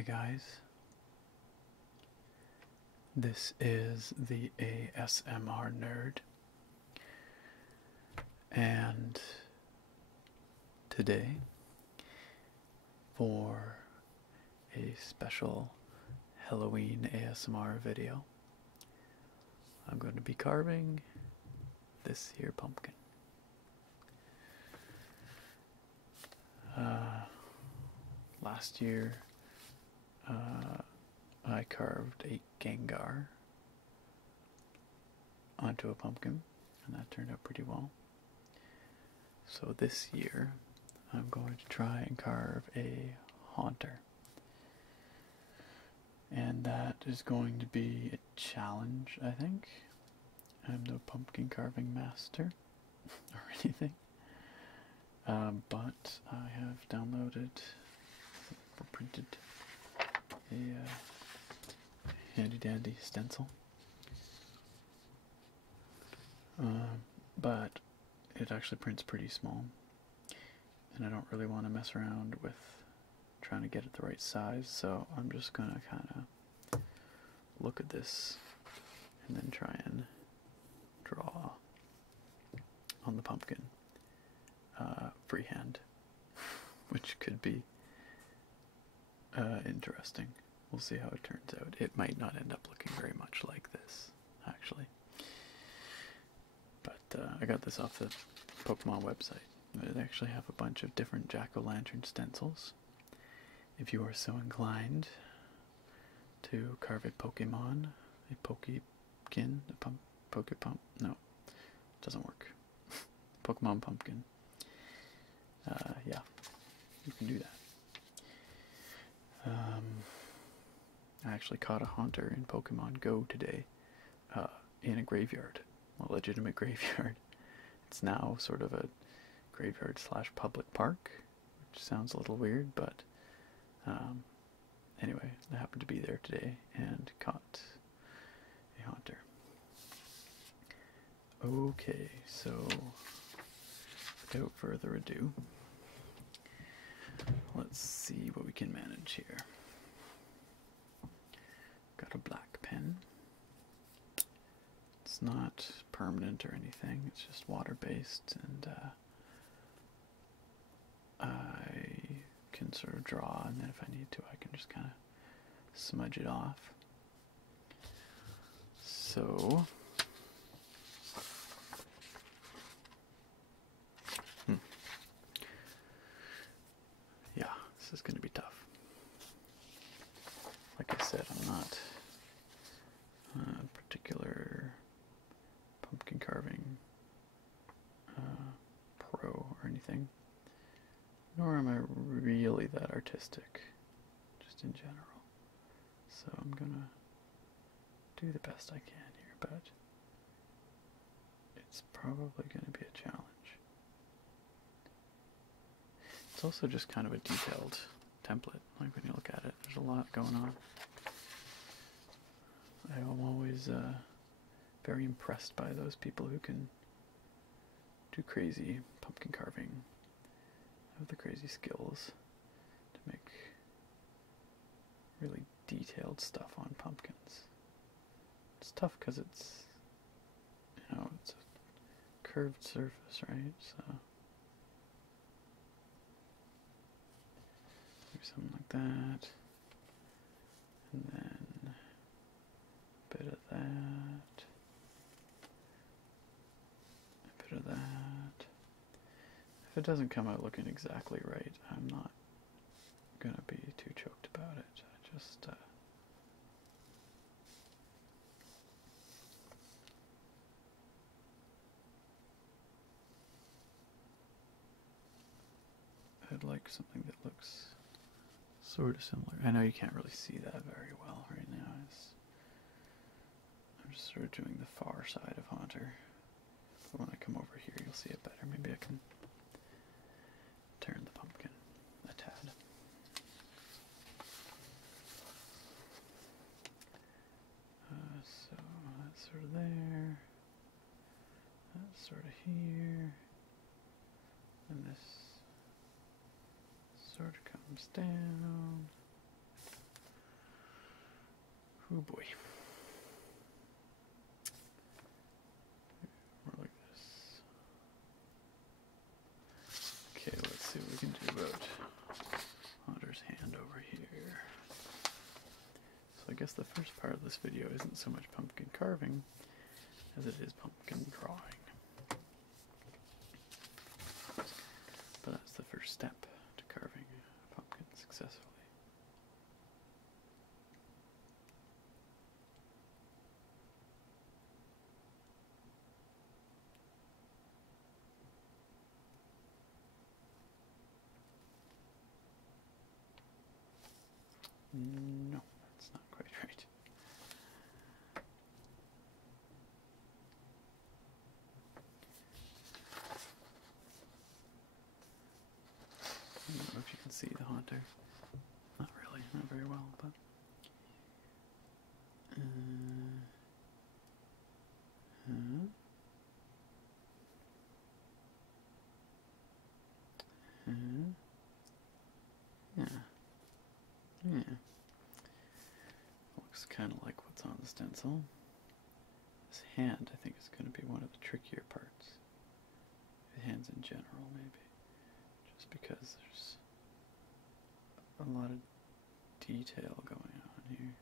Hi guys, this is the ASMR Nerd, and today, for a special Halloween ASMR video, I'm going to be carving this here pumpkin. Last year, I carved a Gengar onto a pumpkin, and that turned out pretty well. So this year, I'm going to try and carve a Haunter. And that is going to be a challenge, I think. I'm no pumpkin carving master or anything. But I have downloaded or printed a handy dandy stencil. But it actually prints pretty small, and I don't really want to mess around with trying to get it the right size, so I'm just gonna kind of look at this and then try and draw on the pumpkin freehand, which could be interesting. We'll see how it turns out. It might not end up looking very much like this, actually. But I got this off the Pokemon website. They actually have a bunch of different jack-o'-lantern stencils. If you are so inclined to carve a Pokemon, a Pokekin, a Pokepump, no, it doesn't work. Pokemon pumpkin. Yeah, you can do that. I actually caught a Haunter in Pokemon Go today, in a graveyard, a legitimate graveyard. It's now sort of a graveyard slash public park, which sounds a little weird, but anyway, I happened to be there today and caught a Haunter. Okay, so without further ado, let's see what we can manage here. Got a black pen. It's not permanent or anything, it's just water-based, and I can sort of draw, and then if I need to, I can just kind of smudge it off. So, yeah, this is going to be tough. Like I said, I'm not a particular pumpkin carving pro or anything, nor am I really that artistic, just in general. So I'm gonna do the best I can here, but it's probably gonna be a challenge. It's also just kind of a detailed template, like when you look at it, there's a lot going on. I am always very impressed by those people who can do crazy pumpkin carving, have the crazy skills to make really detailed stuff on pumpkins. It's tough because it's, you know, it's a curved surface, right? So maybe something like that, and then a bit of that, a bit of that. If it doesn't come out looking exactly right, I'm not gonna be too choked about it. I just I'd like something that looks sort of similar. I know you can't really see that very well right now. I'm just sort of doing the far side of Haunter. But when I come over here, you'll see it better. Maybe I can turn the pumpkin a tad. So that's sort of there. That's sort of here. And this sort of comes down. Oh boy. More like this. Okay, let's see what we can do about Otter's hand over here. So I guess the first part of this video isn't so much pumpkin carving as it is pumpkin drawing. But that's the first step to carving a pumpkin successfully. No, that's not quite right. I don't know if you can see the haunter. Not really, not very well, but... Yeah. Yeah. Looks kind of like what's on the stencil. This hand, I think, is going to be one of the trickier parts. The hands in general, maybe. Just because there's a lot of detail going on here.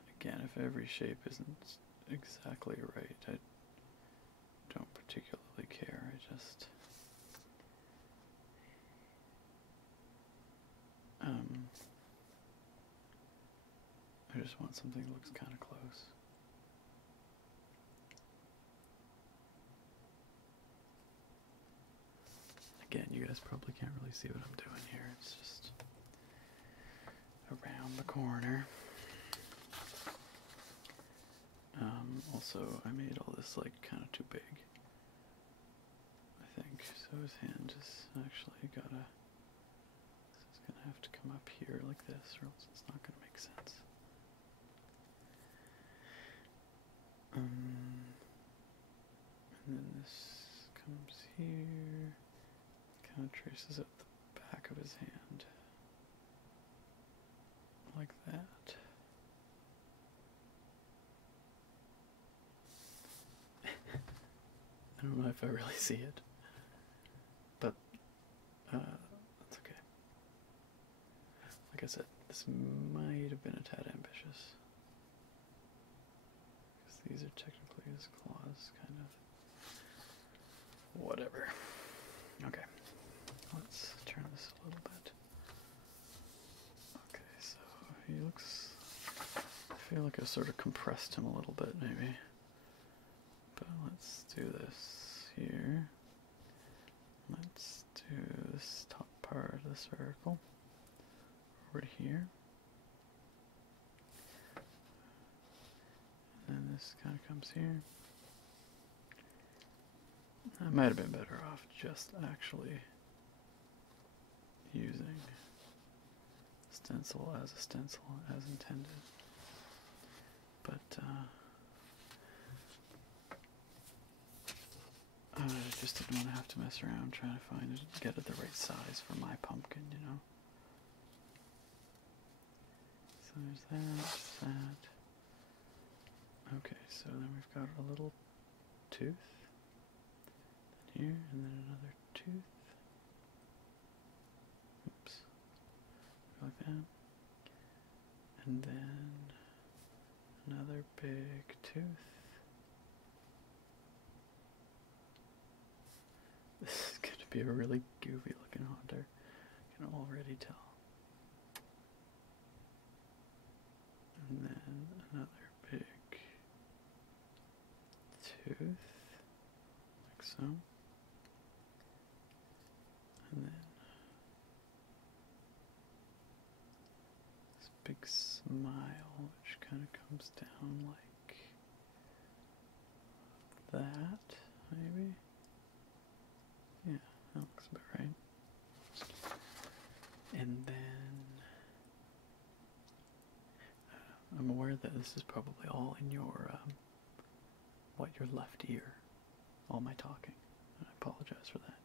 And again, if every shape isn't exactly right, I don't particularly care. I just want something that looks kind of close. Again, you guys probably can't really see what I'm doing here. It's just around the corner. Also, I made all this like kind of too big, I think. So his hand is actually gotta, this is gonna have to come up here like this, or else it's not gonna make sense. And then this comes here, kind of traces up the back of his hand, like that. I don't know if I really see it, but that's okay. Like I said, this might have been a tad ambitious, because these are technically his claws, kind of. Whatever. Okay, let's turn this a little bit. Okay, so he looks, I feel like I sort of compressed him a little bit, maybe. But let's do this here. Let's do this top part of the circle over here. And then this kind of comes here. I might have been better off just actually using stencil as a stencil as intended. But I just didn't want to have to mess around trying to find it, get it the right size for my pumpkin, you know. So there's that. Okay, so then we've got a little tooth. Then here, and then another tooth. Oops. Like that. And then another big tooth. This is going to be a really goofy looking haunter. I can already tell. And then another big tooth, like so. And then this big smile, which kind of comes down like that, maybe? Yeah, that looks about right. And then I'm aware that this is probably all in your your left ear, all my talking, and I apologize for that.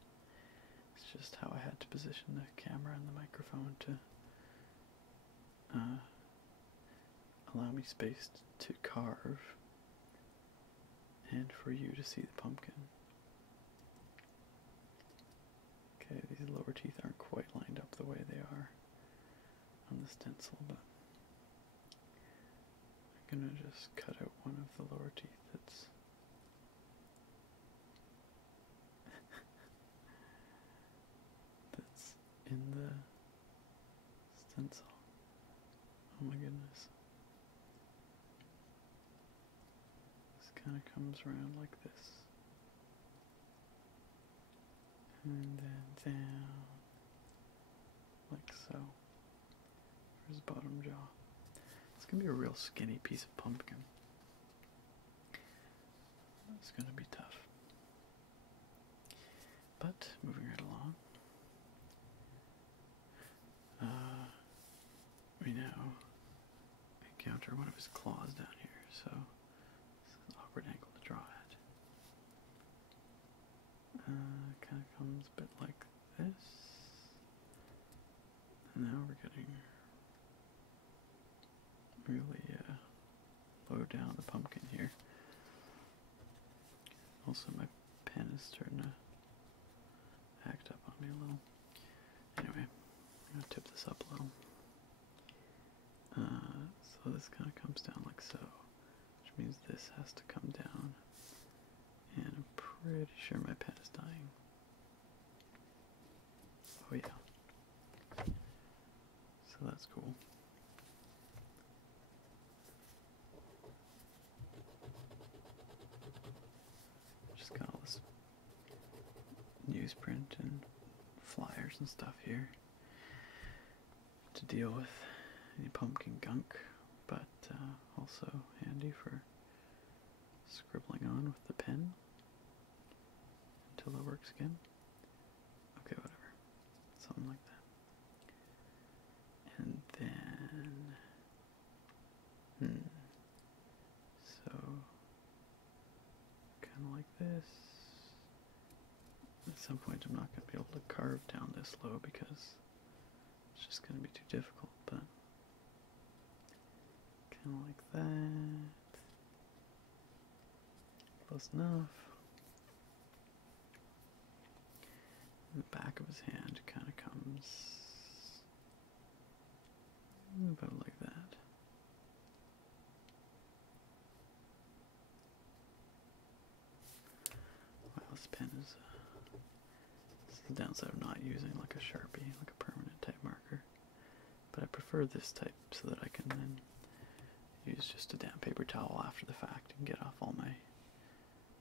It's just how I had to position the camera and the microphone to allow me space to carve and for you to see the pumpkin. Okay, these lower teeth aren't quite lined up the way they are on the stencil, but I'm gonna just cut out one of the lower teeth that's that's in the stencil. Oh my goodness. This kind of comes around like this. And then down, like so, for his bottom jaw. It's going to be a real skinny piece of pumpkin. It's going to be tough. But, moving right along, we now encounter one of his claws down here, so this is an awkward angle to draw at. Kind of comes a bit like this. And now we're getting really low down the pumpkin here. Also, my pen is starting to act up on me a little. Anyway, I'm going to tip this up a little. So this kind of comes down like so, which means this has to come down. And I'm pretty sure my pen is dying. Oh yeah. So that's cool. Just got all this newsprint and flyers and stuff here to deal with any pumpkin gunk, but also handy for scribbling on with the pen until it works again. Okay, whatever. Something like that. And then, so, kind of like this. At some point I'm not going to be able to carve down this low because it's just going to be too difficult, but kind of like that. Close enough. And the back of his hand kind of comes about like that. Wow, this pen is this is the downside of not using like a Sharpie, like a permanent type marker. But I prefer this type so that I can then use just a damp paper towel after the fact and get off all my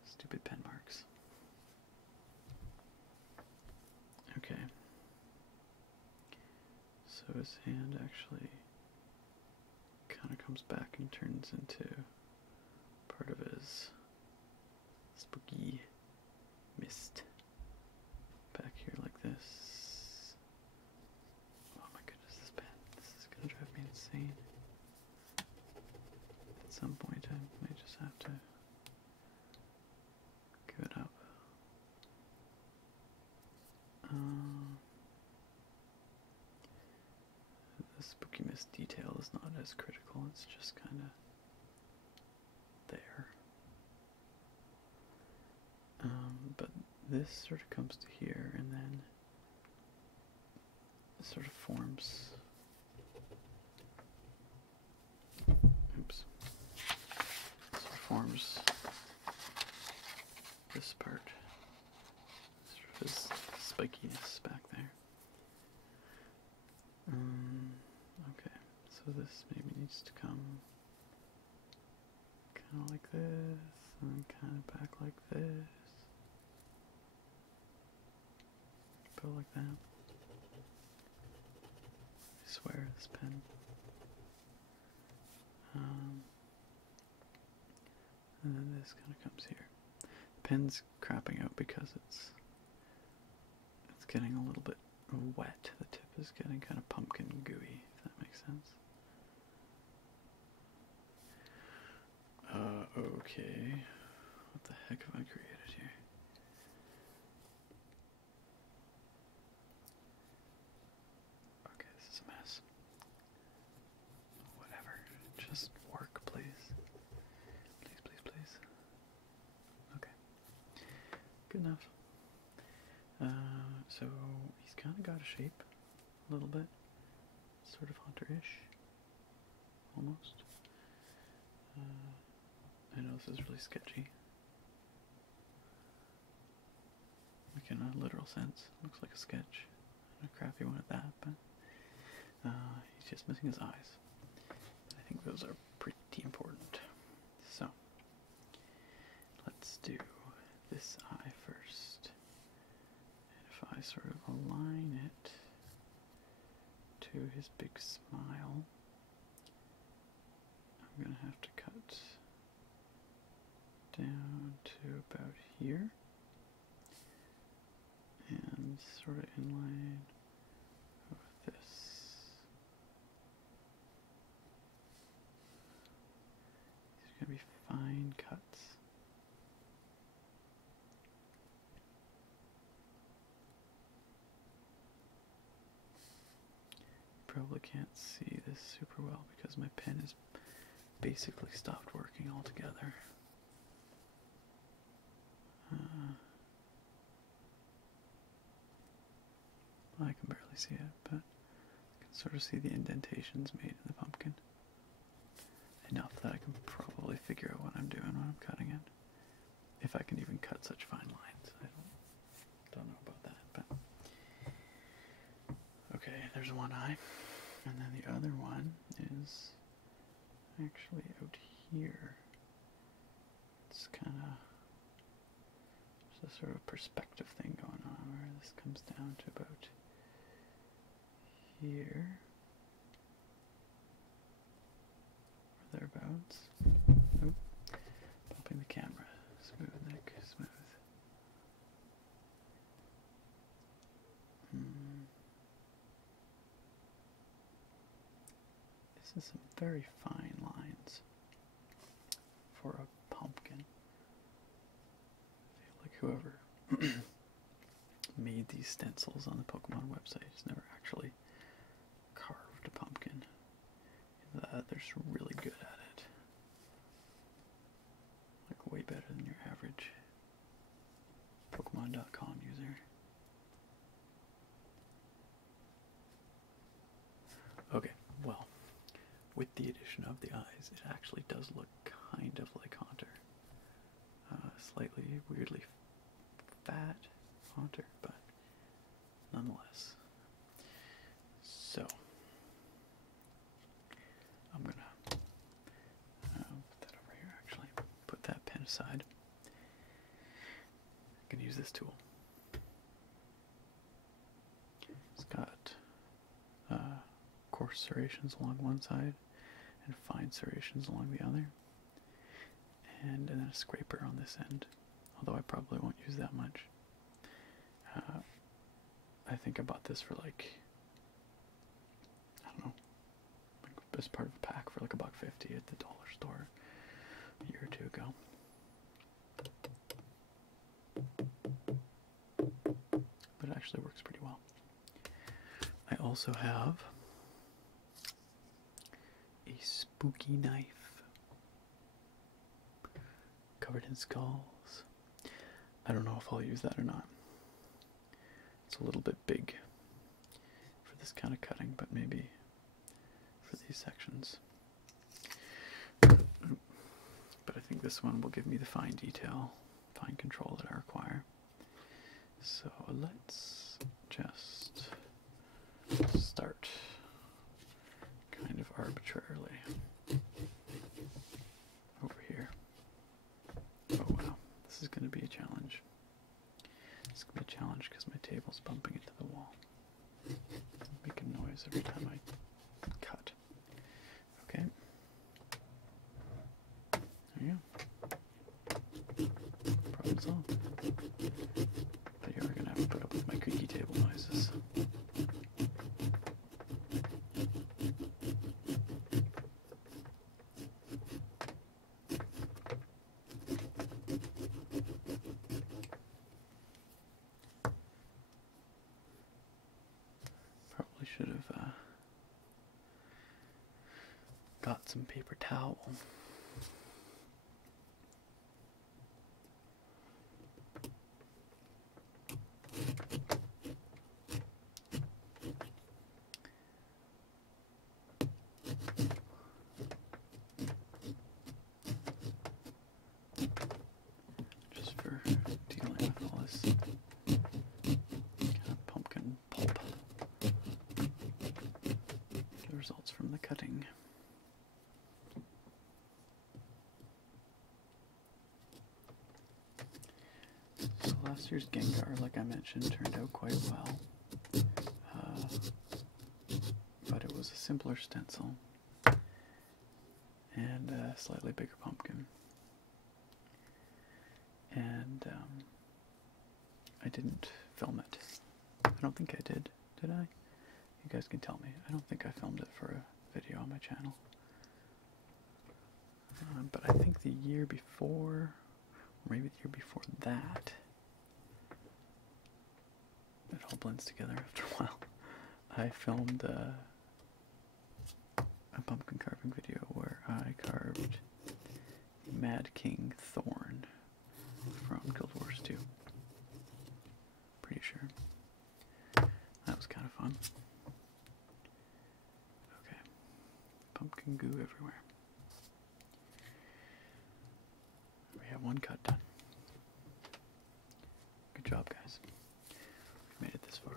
stupid pen marks. Okay. So his hand actually kind of comes back and turns into part of his spooky mist. Back here like this. Oh my goodness, this pen. This is gonna drive me insane. At some point I may just have to give it up. The spooky mist detail is not as critical, it's just kind of there. But this sort of comes to here and then it sort of forms, oops, sort of forms this part, sort of his spikiness back there. Okay, so this maybe needs to come kind of like this, and then kind of back like this. Go like that. I swear, this pen. And then this kind of comes here. The pen's crapping out because it's getting a little bit wet. The tip is getting kind of pumpkin gooey, if that makes sense. Okay. What the heck have I created here? Okay, this is a mess. Whatever. Just enough. So he's kind of got a shape, a little bit, sort of haunter-ish, almost. I know this is really sketchy, like in a literal sense. Looks like a sketch, a crappy one at that, but he's just missing his eyes. I think those are pretty important. So let's do this eye first. If I sort of align it to his big smile, I'm going to have to cut down to about here and sort of inline with this. These are going to be fine cuts. Probably can't see this super well because my pen has basically stopped working altogether. I can barely see it, but I can sort of see the indentations made in the pumpkin. Enough that I can probably figure out what I'm doing when I'm cutting it. If I can even cut such fine lines. I don't know about that, but okay, there's one eye. And then the other one is actually out here. It's kind of, there's a sort of perspective thing going on where this comes down to about here, or thereabouts. Oh, bumping the camera. Smooth, Nick, smooth. This is some very fine lines for a pumpkin. I feel like whoever made these stencils on the Pokemon website has never actually carved a pumpkin. They're just really good at it. Like way better than your average Pokemon.com user. Okay, well, with the addition of the eyes, it actually does look kind of like Haunter. Slightly weirdly fat Haunter, but nonetheless. So, I'm gonna put that over here actually. Put that pen aside. I'm gonna use this tool. It's got coarse serrations along one side and fine serrations along the other, and then a scraper on this end, although I probably won't use that much. I think I bought this for like, I don't know, like as part of a pack for like $1.50 at the dollar store a year or two ago. But it actually works pretty well. I also have a spooky knife covered in skulls. I don't know if I'll use that or not. It's a little bit big for this kind of cutting, but maybe for these sections. But I think this one will give me the fine detail, fine control that I require. So let's just start kind of arbitrarily over here. Oh wow, this is going to be a challenge. It's going to be a challenge because my table's bumping into the wall. Making noise every time I cut. Okay. There you go. Problem solved. But you are going to have to put up with my creaky table noises. Probably should have got some paper towel. results from the cutting. So last year's Gengar, like I mentioned, turned out quite well. But it was a simpler stencil and a slightly bigger pumpkin. And I didn't film it. I don't think I did I? You guys can tell me. I don't think I filmed it for a video on my channel. But I think the year before, or maybe the year before that, it all blends together after a while. I filmed a pumpkin carving video where I carved Mad King Thorn from Guild Wars 2. Pretty sure. That was kind of fun. Okay. Pumpkin goo everywhere. We have one cut done. Good job, guys. We've made it this far.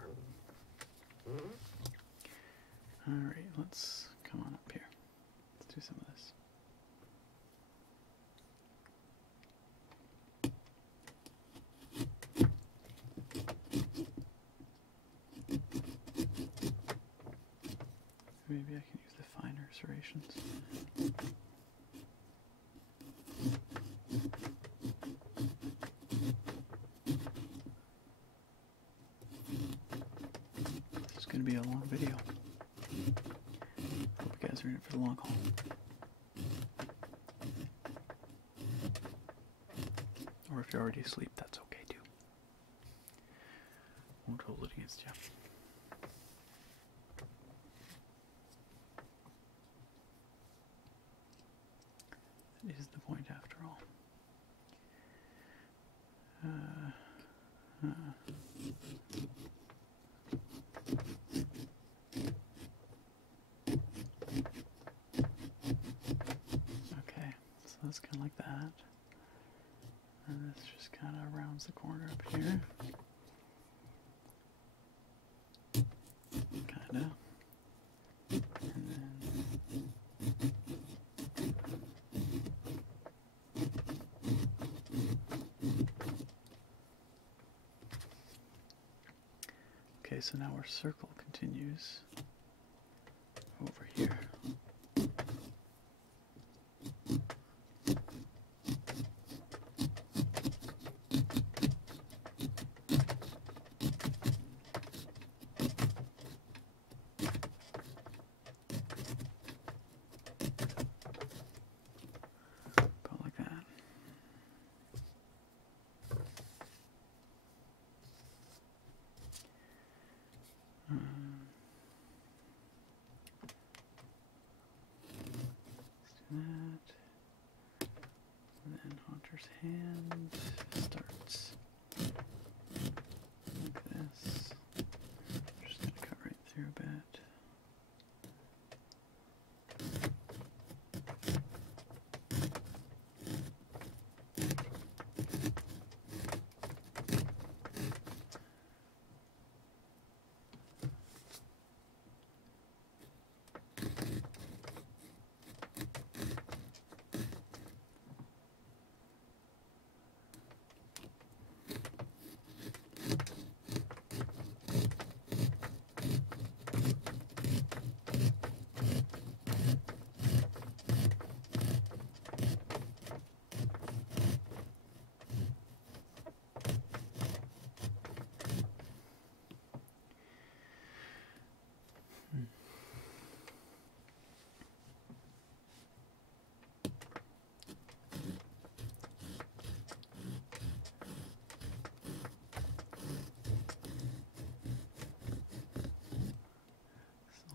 Alright, let's come on up here. Let's do some of this. Maybe I can use the finer serrations. This is going to be a long video. Hope you guys are in it for the long haul. Or if you're already asleep, that's okay too. Won't hold it against you. That is the point after all. Okay, so that's kind of like that. And this just kind of rounds the corner up here. Kind of. And then okay, so now our circle continues over here. About like that. That, and then Haunter's hand starts like this. Just gonna cut right through a bit.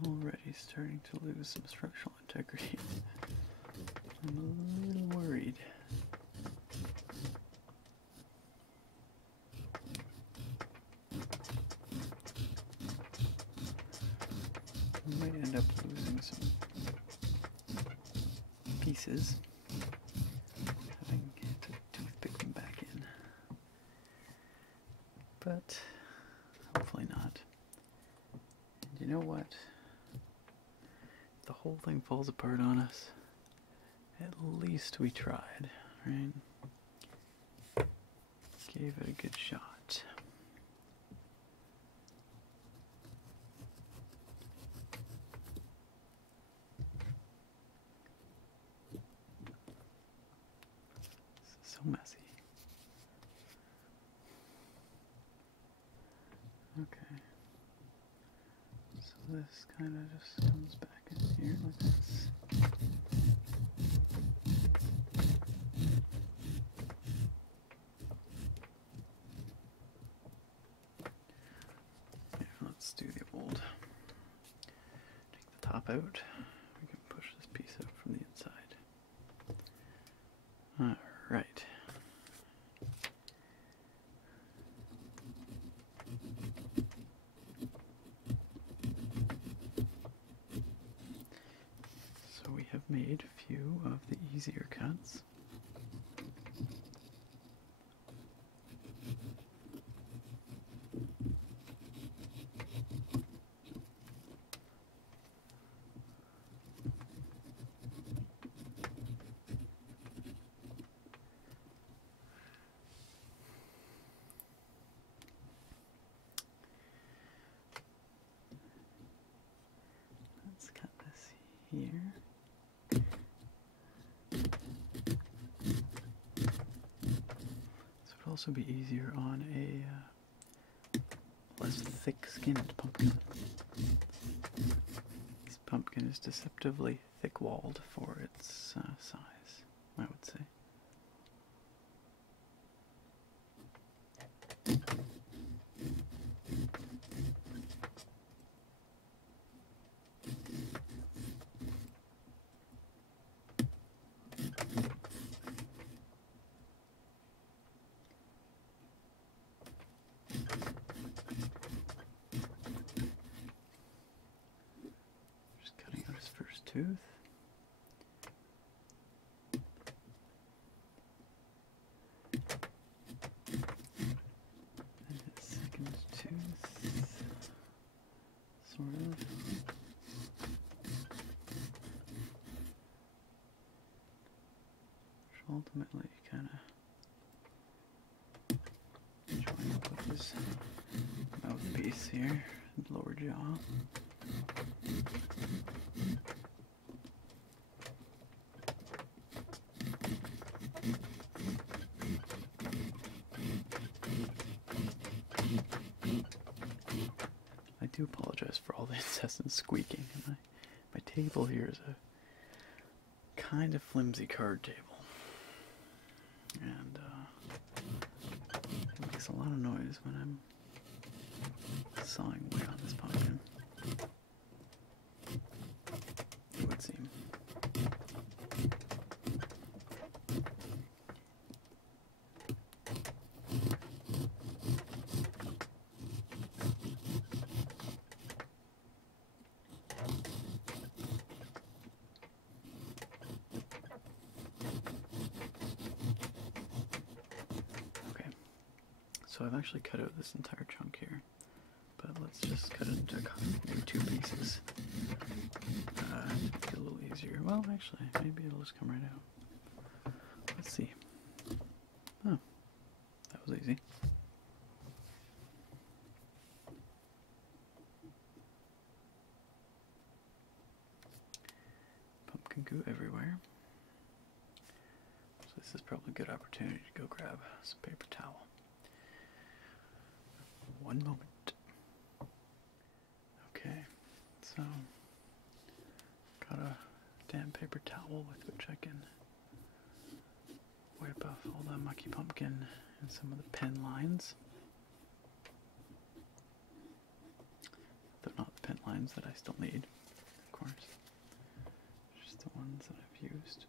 Already starting to lose some structural integrity. I'm a little worried. I might end up losing some pieces, having to toothpick them back in. But hopefully not. And you know what? the whole thing falls apart on us, at least we tried, right? Gave it a good shot. This is so messy. Okay. So this kind of just comes back in here like this. Yeah, let's do the old. Take the top out. We can push this piece out from the inside. Alright. So we have made a few of the easier cuts. Let's cut this here. This would also be easier on a less thick-skinned pumpkin. This pumpkin is deceptively thick-walled for its size, I would say. Just cutting out his first tooth. And his second tooth. Sort of. Which ultimately kind of trying to put his mouthpiece here, lower jaw. I do apologize for all the incessant squeaking. My table here is a kind of flimsy card table. And it makes a lot of noise when I'm sawing away on this pumpkin. It would seem. Okay, so I've actually cut out this entire chunk here, but let's just cut it into maybe two pieces. Make it a little easier. Well, actually, maybe it'll just come right out. Let's see. Oh, that was easy. Pumpkin goo everywhere. So this is probably a good opportunity to go grab some paper towel. One moment. Okay, so got a damp paper towel with which I can wipe off all the mucky pumpkin and some of the pen lines. They're not the pen lines that I still need, of course. Just the ones that I've used.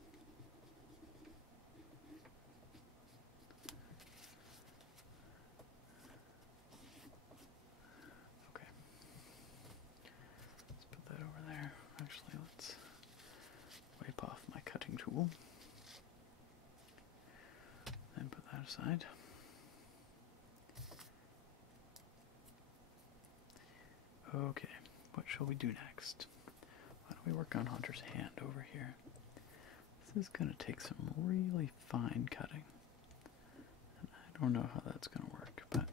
Okay. Let's put that over there. Actually, let's wipe off my cutting tool. Then put that aside. Okay, what shall we do next? Why don't we work on Hunter's hand over here. This is going to take some really fine cutting. And I don't know how that's going to work, but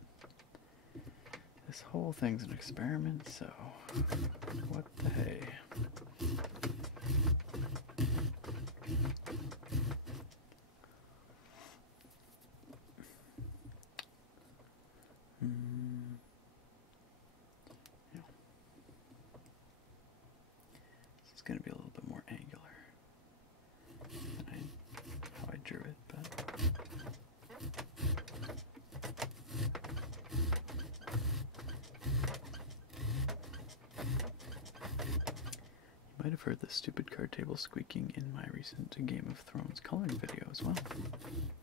this whole thing's an experiment, so what the hey. Yeah. This is going to be a little bit more angular than how I drew it, but you might have heard the stupid card table squeaking in my recent Game of Thrones coloring video as well.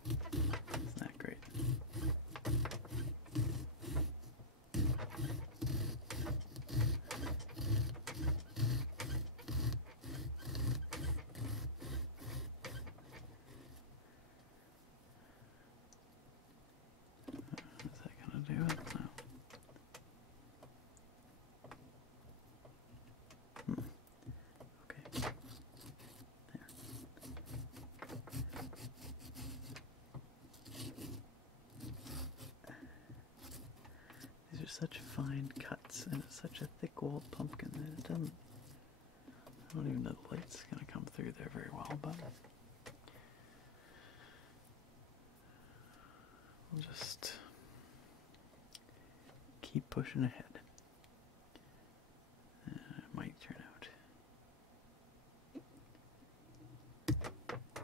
Isn't that great? Is that gonna do it? No. Okay. There. These are such fine cuts, and it's such a thick old pumpkin that it doesn't. I don't even know the light's gonna come through there very well, but we'll just keep pushing ahead. It might turn out.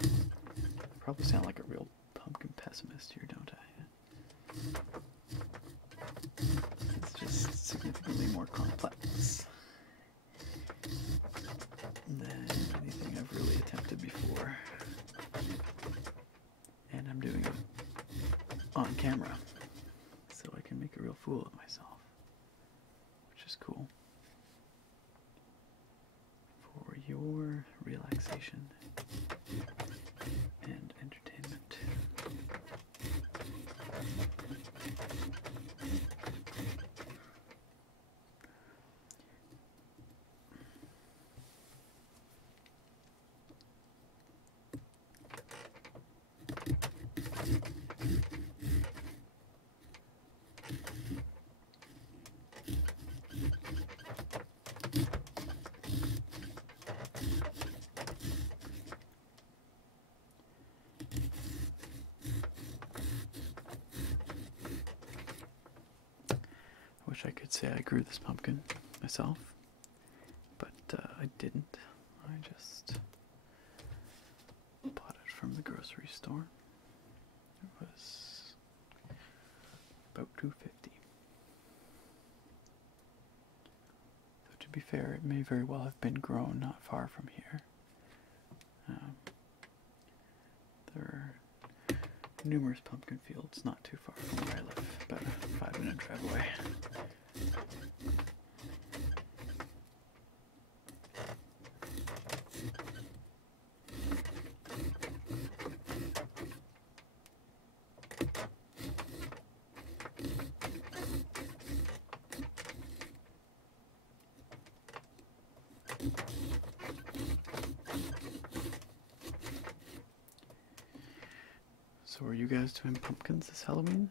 I probably sound like a real pumpkin pessimist here, don't I? It's just significantly more complex than anything I've really attempted before. And I'm doing it on camera, so I can make a real fool of myself, which is cool. For your relaxation and entertainment. I wish I could say I grew this pumpkin myself, but I didn't. I just bought it from the grocery store. It was about $2.50. So to be fair, it may very well have been grown not far from here. There are numerous pumpkin fields not too far from where I live, about a 5-minute drive away. So are you guys doing pumpkins this Halloween?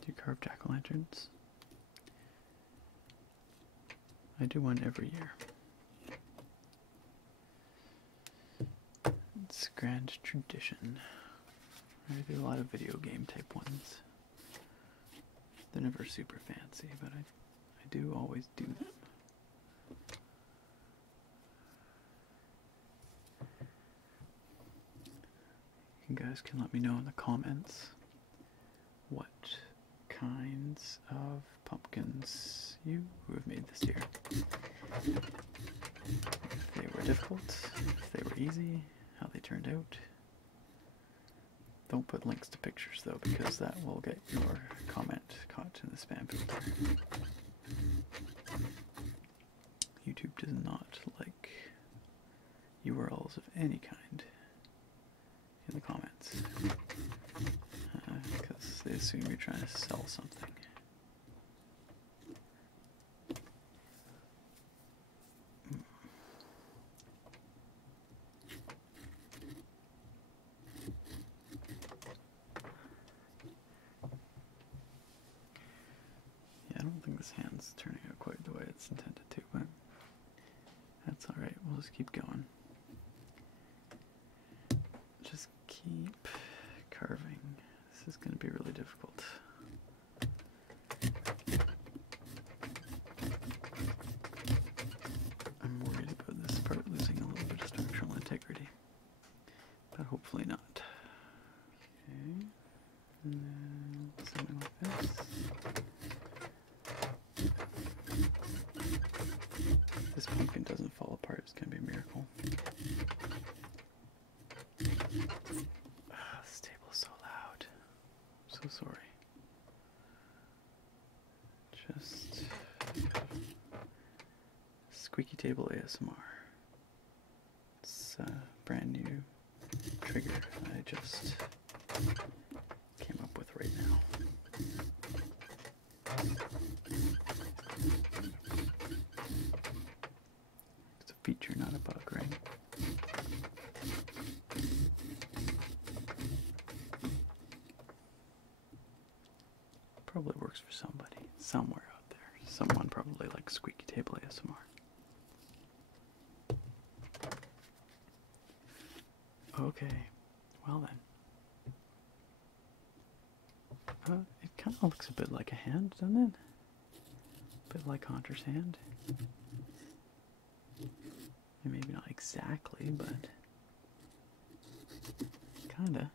Do you carve jack-o'-lanterns? I do one every year. It's grand tradition. I do a lot of video game type ones. They're never super fancy, but I do always do them. You guys can let me know in the comments what kinds of pumpkins you have made this year. If they were difficult, if they were easy, how they turned out. Don't put links to pictures though, because that will get your comment caught in the spam filter. YouTube does not like URLs of any kind in the comments, because they assume you're trying to sell something. one's turning out quite the way it's intended to, but that's alright. We'll just keep going. Just keep carving. This is going to be really difficult. I'm worried about this part losing a little bit of structural integrity, but hopefully not. Okay, and then something like this. This pumpkin doesn't fall apart, it's going to be a miracle. This table is so loud. I'm so sorry. Just squeaky table ASMR. It's a brand new trigger that I just came up with right now. It's a feature, not a bug, right? Probably works for somebody, somewhere out there. Someone probably likes squeaky table ASMR. Okay, well then. It kind of looks a bit like a hand, doesn't it? A bit like Haunter's hand. Maybe not exactly, but kinda.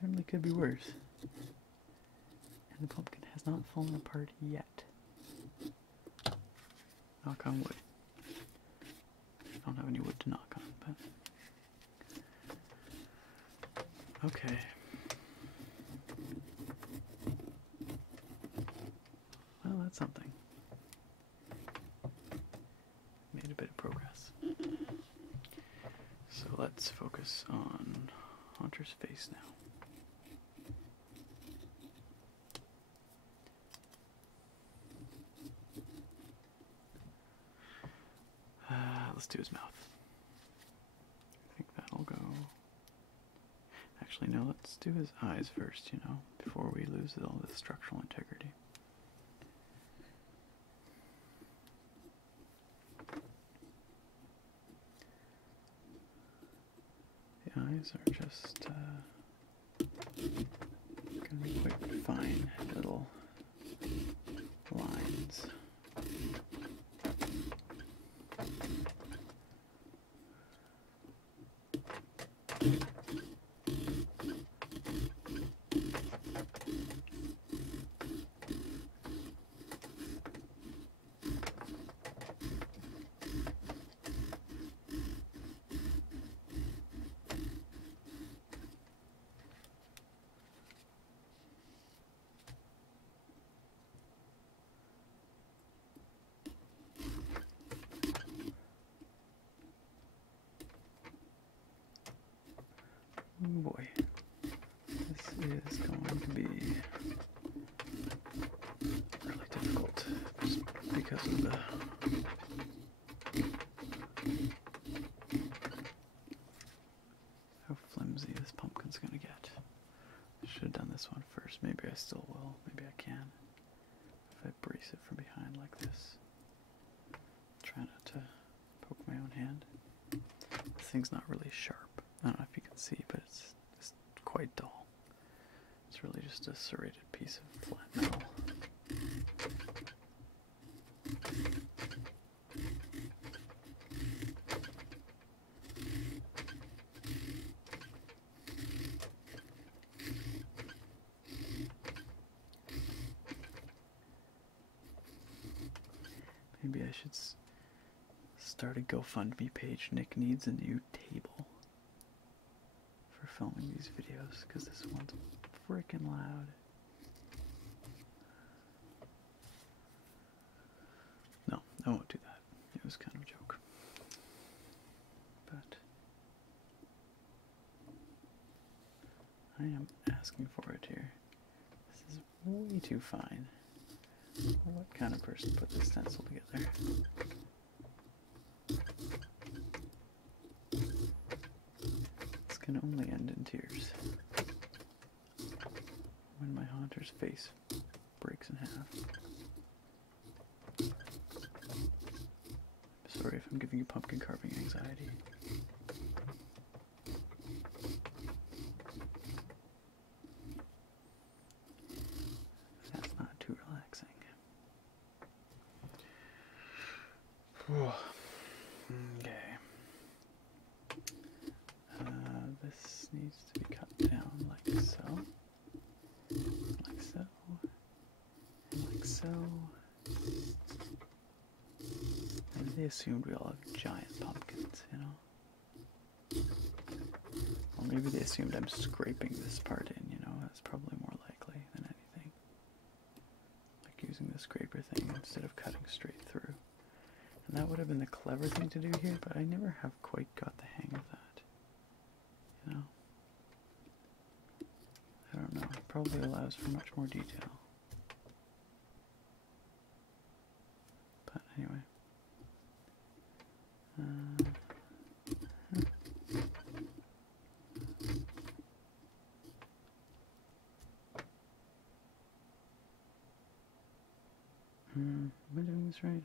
Certainly could be worse. And the pumpkin has not fallen apart yet. Knock on wood. I don't have any wood to knock on, but okay. Well, that's something. Made a bit of progress. So let's focus on Haunter's face now. Let's do his mouth. I think that'll go. Actually, no, let's do his eyes first, you know, before we lose all this structural integrity. The eyes are just gonna be quite fine little lines. Oh boy, this is going to be really difficult just because of the how flimsy this pumpkin's gonna get. I should have done this one first. Maybe I still will. Maybe I can. If I brace it from behind like this. Try not to poke my own hand. This thing's not really sharp. I don't know if you can see, but it's quite dull. It's really just a serrated piece of flat metal. Maybe I should start a GoFundMe page. Nick needs a new table for filming these videos because this one's freaking loud. No, I won't do that. It was kind of a joke. But I am asking for it here. This is way too fine. What kind of person put this stencil together? This can only end in tears. jack-o'-lantern's face breaks in half. Sorry if I'm giving you pumpkin carving anxiety. That's not too relaxing. Okay. This needs to be cut down like so. Like so. Like so. Maybe they assumed we all have giant pumpkins, you know? Or maybe they assumed I'm scraping this part in, you know? That's probably more likely than anything. Like using the scraper thing instead of cutting straight through. And that would have been the clever thing to do here, but I never have quite got the hang of that. You know? I don't know. It probably allows for much more detail. But anyway. Am I doing this right?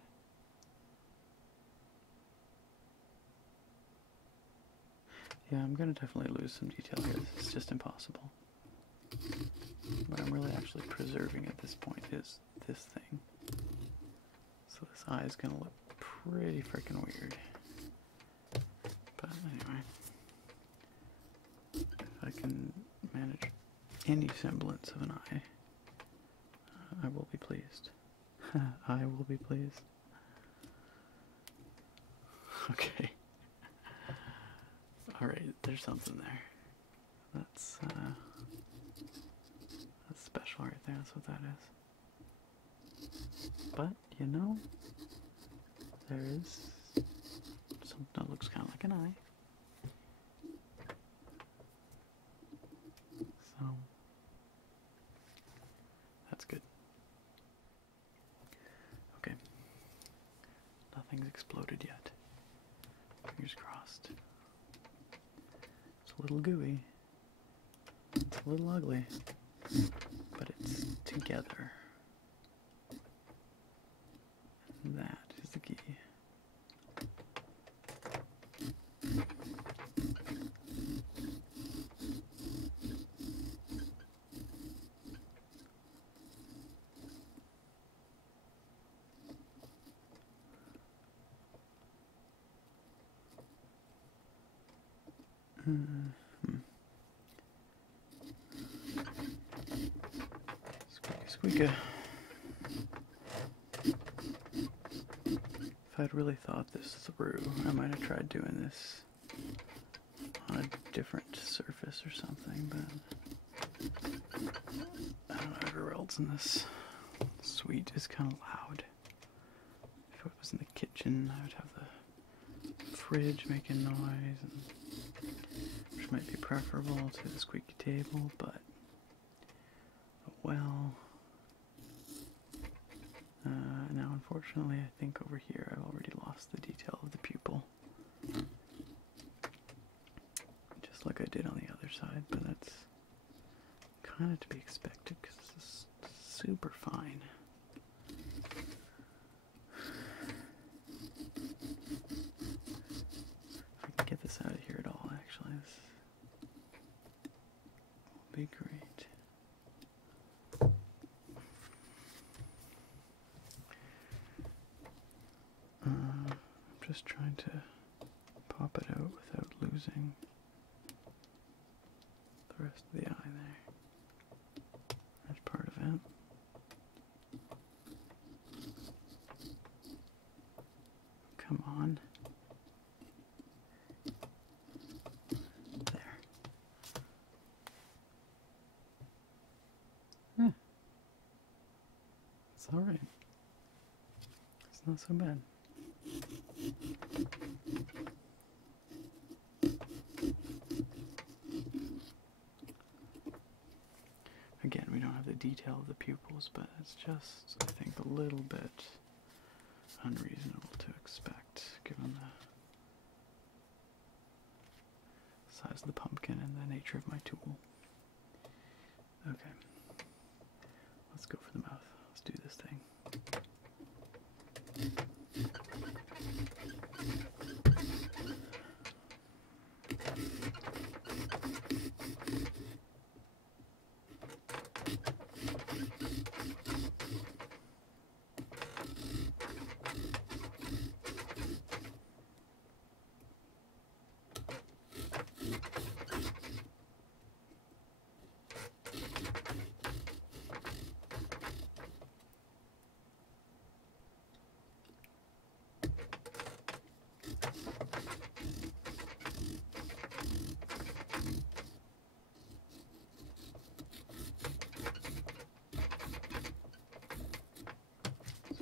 Yeah, I'm gonna definitely lose some detail here. This is just impossible. What I'm really actually preserving at this point is this thing. So this eye is gonna look pretty freaking weird. But anyway, if I can manage any semblance of an eye, I will be pleased. I will be pleased. Okay. Alright, there's something there. That's special right there, that's what that is. But, you know, there is something that looks kind of like an eye. So, that's good. Okay. Nothing's exploded yet. Fingers crossed. It's a little gooey. It's a little ugly. But it's together. And that is the key. Squeaky squeaker. If I'd really thought this through, I might have tried doing this on a different surface or something, but I don't know, everywhere else in this suite is kind of loud. If it was in the kitchen, I would have the fridge making noise, which might be preferable to the squeaky table, but well, now unfortunately I think over here I've already lost the detail of the pupil. Just like I did on the other side, but that's kind of to be expected because this is super fine. If I can get this out of here at all, actually, this will be great. I'm just trying to pop it out without losing the rest of the eye there. That's part of it. Come on. There. Yeah. It's alright. It's not so bad. Again, we don't have the detail of the pupils, but it's just, I think, a little bit unreasonable to expect, given the size of the pumpkin and the nature of my tool. Okay. Let's go for the mouth. Let's do this thing.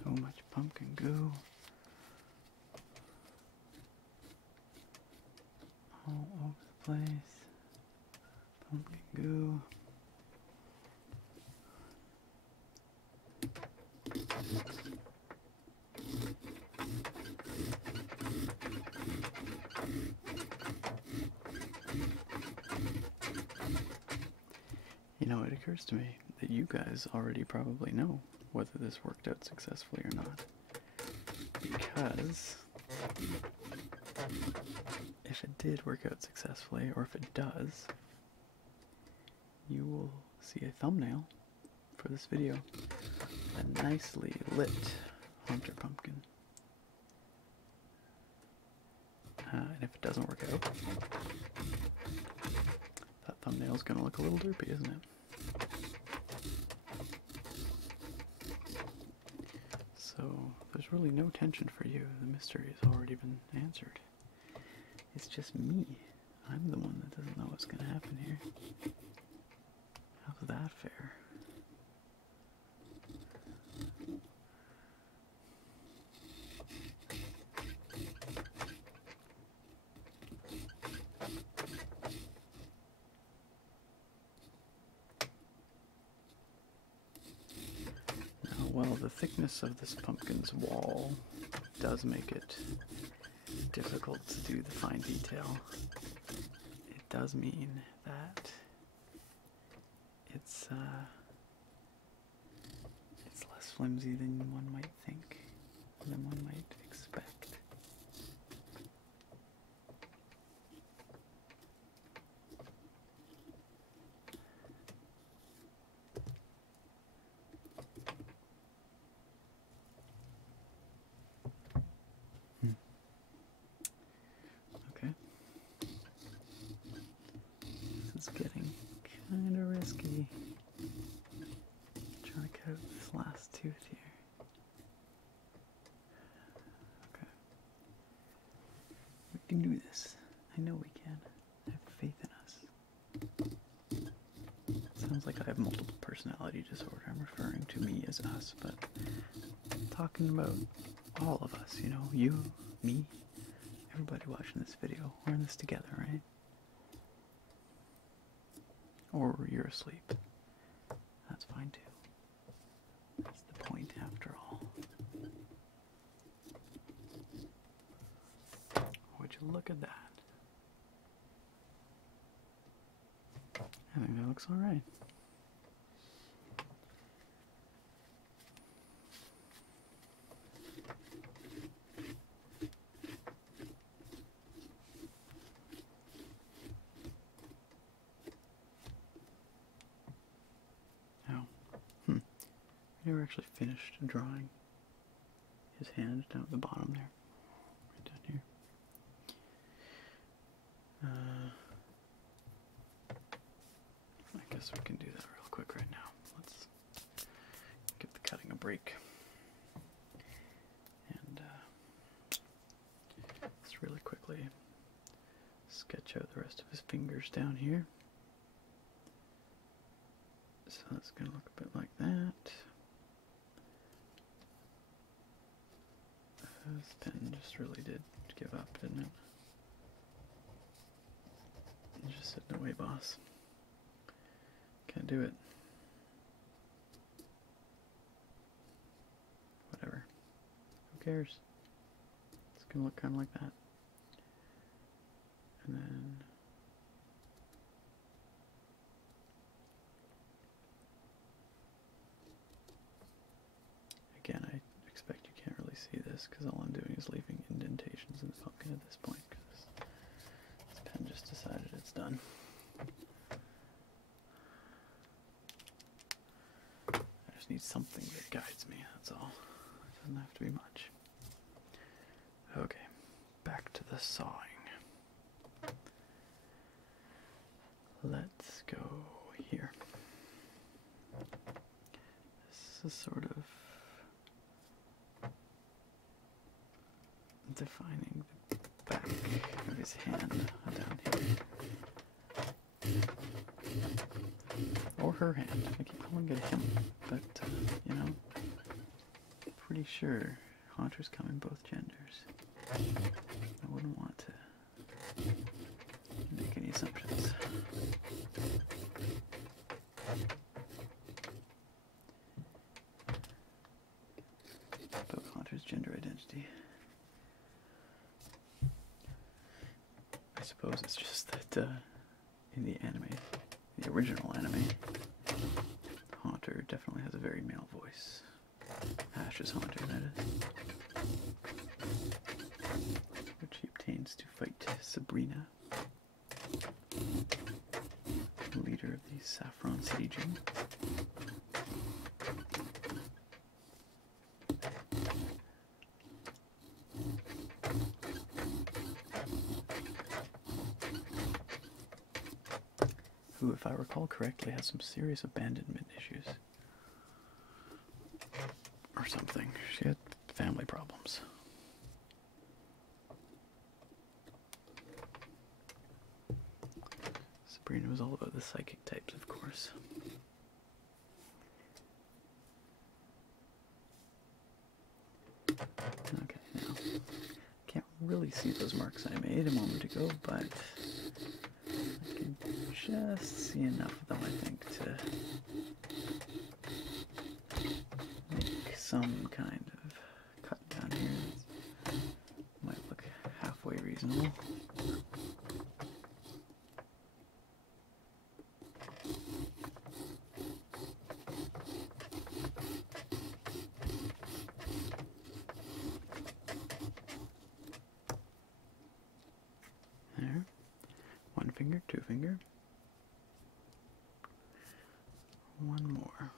So much pumpkin goo all over the place. Pumpkin goo. You know, it occurs to me that you guys already probably know whether this worked out successfully or not. Because if it did work out successfully, or if it does, you will see a thumbnail for this video. A nicely lit Haunter pumpkin. And if it doesn't work out, that thumbnail's gonna look a little derpy, isn't it? So there's really no tension for you. The mystery has already been answered. It's just me. I'm the one that doesn't know what's gonna happen here. How's that fair? Well, the thickness of this pumpkin's wall does make it difficult to do the fine detail. It does mean that it's less flimsy than one might think, than one might expect. Okay. This is getting kind of risky. Trying to cut out this last tooth here. Okay. We can do this. I know we can. I have faith in us. Sounds like I have multiple personality disorder. I'm referring to me as us, but I'm talking about all of us, you know, you, me, everybody watching this video. We're in this together, right? Or you're asleep. That's fine too. That's the point after all. Would you look at that? I think that looks alright. Never actually finished drawing his hand down at the bottom there, right down here. I guess we can do that real quick right now. Let's give the cutting a break. And let's really quickly sketch out the rest of his fingers down here. So it's going to look a bit like that. This pen just really did give up, didn't it? You just said, no way, boss. Can't do it. Whatever. Who cares? It's gonna look kind of like that. And then... see this because all I'm doing is leaving indentations in the pumpkin at this point because this pen just decided it's done. I just need something that guides me, that's all. It doesn't have to be much. Okay, back to the sawing. Let's go here. This is sort of defining the back of his hand down here. Or her hand. I keep calling it him, but, you know, pretty sure Haunter's come in both genders. I wouldn't want to make any assumptions. About Haunter's gender identity. I suppose it's just that in the anime, the original anime, Haunter definitely has a very male voice. Ash's Haunter, that is. Which he obtains to fight Sabrina, leader of the Saffron Sieging. Who, if I recall correctly, has some serious abandonment issues. Or something. She had family problems. Sabrina was all about the psychic types, of course. Okay, now, can't really see those marks I made a moment ago, but I can just see enough of them, I think, to make some kind of cut down here that might look halfway reasonable. There. One finger, two finger. One more.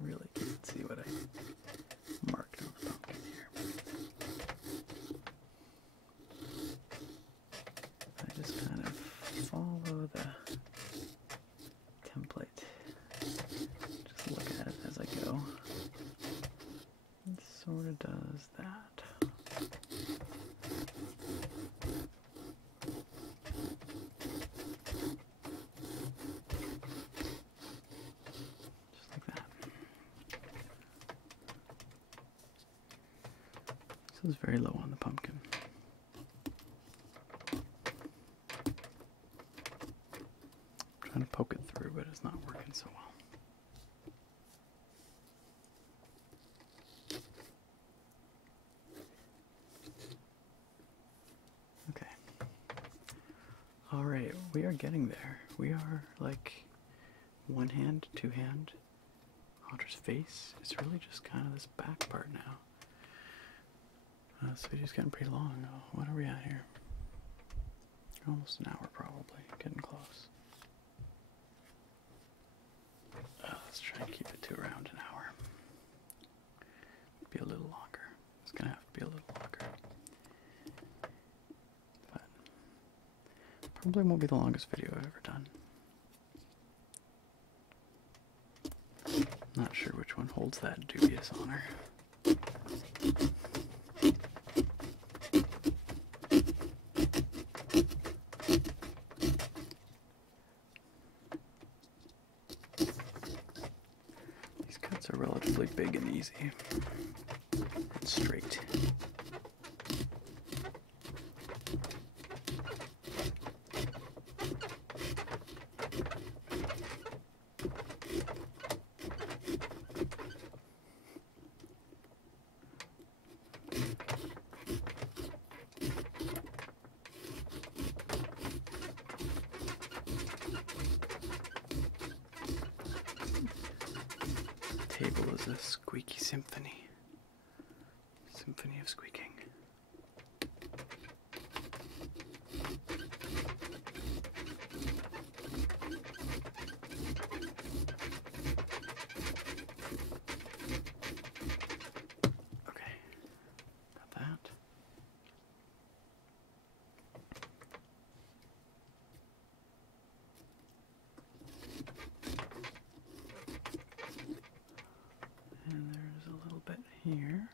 Really can't see what I marked on the pumpkin here. I just kind of follow the template. Just look at it as I go. It sort of does that. Just like that. This is very low on the pumpkin. I'm trying to poke it through, but it's not working so well. Okay. Alright, we are getting there. We are like one hand, two hand. Haunter's face. It's really just kind of this back part now. This video's getting pretty long. What are we at here? Almost an hour probably. Getting close. Let's try and keep it to around an hour. Be a little longer. It's gonna have to be a little longer. But probably won't be the longest video I've ever done. Not sure which one holds that dubious honor. These cuts are relatively big and easy. And straight. table is a squeaky symphony. Symphony of squeaking. Okay, got that. And there's a little bit here.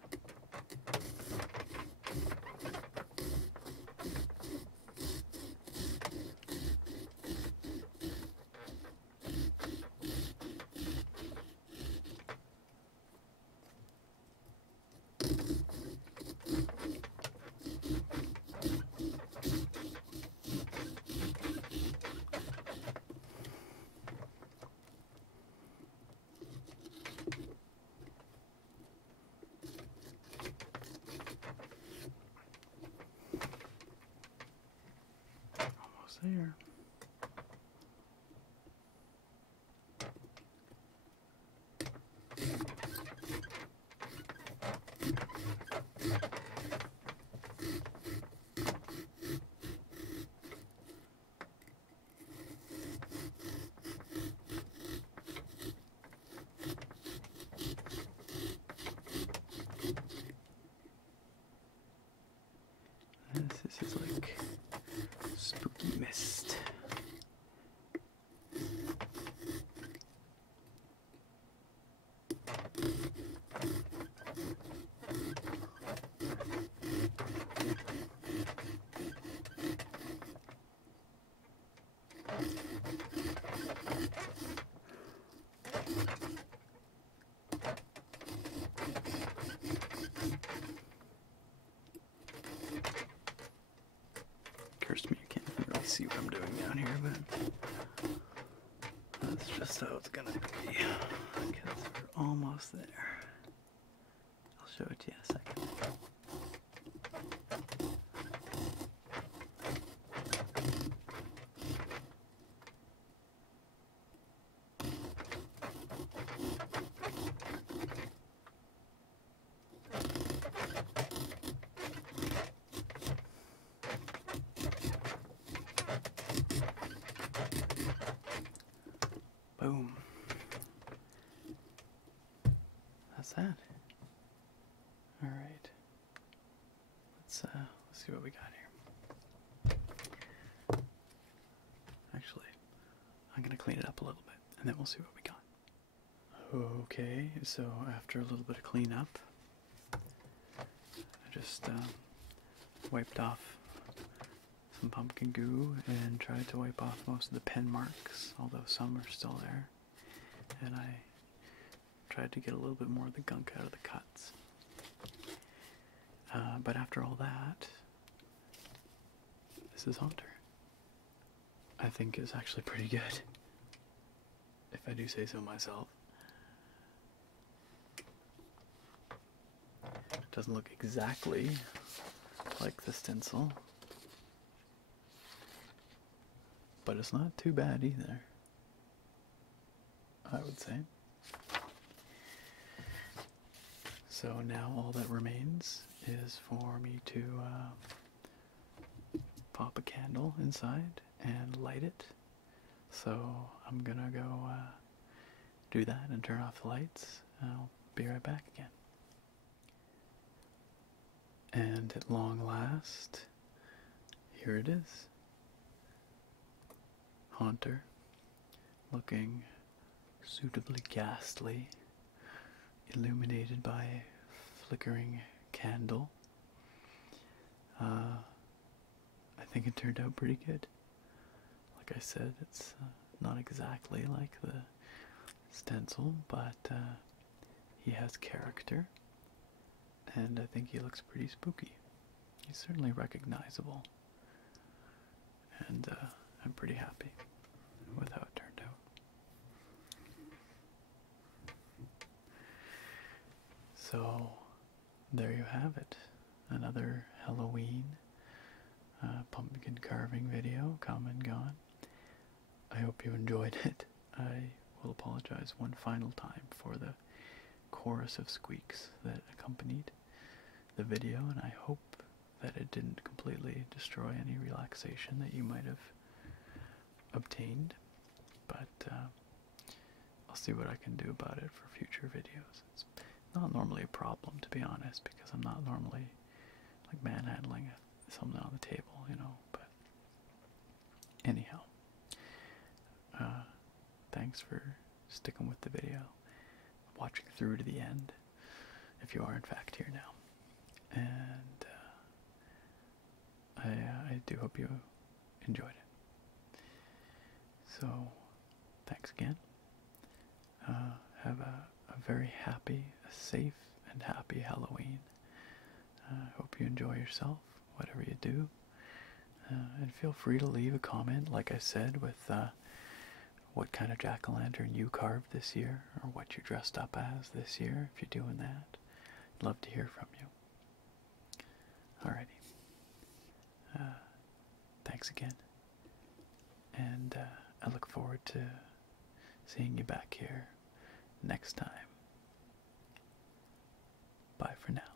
Almost there. This is like spooky mist. Curse me, I can't really see what I'm doing down here, but that's just how it's gonna be. Because we're almost there. I'll show it to you in a second. Boom. That's that. All right. Let's see what we got here. Actually, I'm gonna clean it up a little bit, and then we'll see what we got. Okay, so after a little bit of cleanup, I just wiped off some pumpkin goo and tried to wipe off most of the pen marks, although some are still there. And I tried to get a little bit more of the gunk out of the cuts. But after all that, this is Haunter. I think is actually pretty good, if I do say so myself. It doesn't look exactly like the stencil, but it's not too bad either, I would say. So now all that remains is for me to pop a candle inside and light it. So I'm gonna go do that and turn off the lights. I'll be right back again. And at long last, here it is. Haunter, looking suitably ghastly, illuminated by a flickering candle. I think it turned out pretty good. Like I said, it's not exactly like the stencil, but he has character, and I think he looks pretty spooky. He's certainly recognizable, and I'm pretty happy with how it turned out. So there you have it, another Halloween pumpkin carving video come and gone. I hope you enjoyed it. I will apologize one final time for the chorus of squeaks that accompanied the video, and I hope that it didn't completely destroy any relaxation that you might have obtained, but I'll see what I can do about it for future videos. It's not normally a problem, to be honest, because I'm not normally like manhandling something on the table, you know, but anyhow, thanks for sticking with the video, watching through to the end, if you are in fact here now, and I do hope you enjoyed it. So, thanks again. Have a very happy, a safe and happy Halloween. Hope you enjoy yourself, whatever you do. And feel free to leave a comment, like I said, with what kind of jack-o'-lantern you carved this year, or what you dressed up as this year, if you're doing that. I'd love to hear from you. Alrighty. Thanks again. And I look forward to seeing you back here next time. Bye for now.